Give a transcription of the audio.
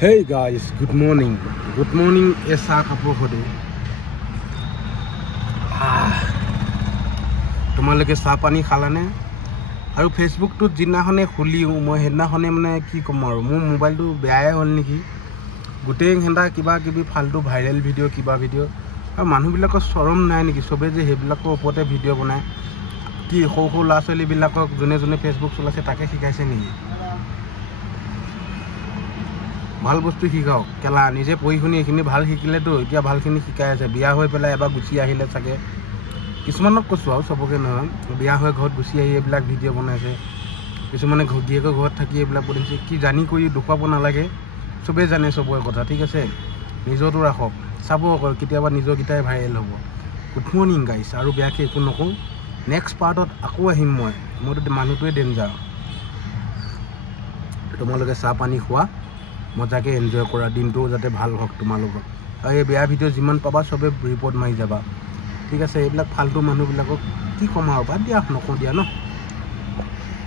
Hey guys, good morning. Good morning. Esa kapo khode. তোমালোকে চাহ পানী খালানে? আৰু ফেসবুকটো জিনাখনে খুলি মই হেদিনাখনে মানে কি কম আৰু মোৰ মোবাইলটো বেয়াই হ'ল নেকি গোটেই হেন্দা কিবা কিবি ফালতু ভাইৰেল ভিডিঅ' কিবা ভিডিঅ' আৰু মানুহবিলাকৰ শৰম নাই নেকি সবে যে হেবিলাকৰ ওপৰতে ভিডিঅ' বনায় কি সৌ সৌ ল'ৰা ছোৱালীবিলাকক যোনে যোনে ফেসবুক চলাইছে তাকে শিকাইছে নেকি ভাল বস্তু শিকাওক কেলা নিজে পঢ়ি শুনি এইখিনি ভাল শিকিলেতো এতিয়া ভালখিনি শিকাই আছে বিয়া হৈ পেলাই এবাৰ গুচি আহিলে চাগে কিছুমানক কৈছোঁ আৰু সবকে নহয় বিয়া হৈ ঘৰত গুচি আহি এইবিলাক ভিডিঅ' বনাইছে কিছুমানে ঘগীয়েকৰ ঘৰত থাকি এইবিলাক বনাইছে কি জানি কৰি দেখুৱাব নালাগে সবেই জানে সবৰে কথা ঠিক আছে নিজৰটো ৰাখক চাব কেতিয়াবা নিজৰকেইটাই ভাইৰেল হ'ব গুড মৰ্ণিং গাইছ আৰু বেয়াকৈ একো নকওঁ নেক্সট পাৰ্টত আকৌ আহিম মইতো মানুহটোৱে ডেঞ্জাৰ তোমালোকে চাহ পানী খোৱা মজাকে এনজয় কৰা দিনটো যাতে ভাল হওক তোমালোকৰ আৰু এই বেয়া ভিডিঅ' যিমান পাবা সবে ৰিপৰ্ট মাৰি যাবা ঠিক আছে এইবিলাক ফালতু মানুহবিলাকক কি ক'ম আৰু বাদ দিয়া নকওঁ দিয়া ন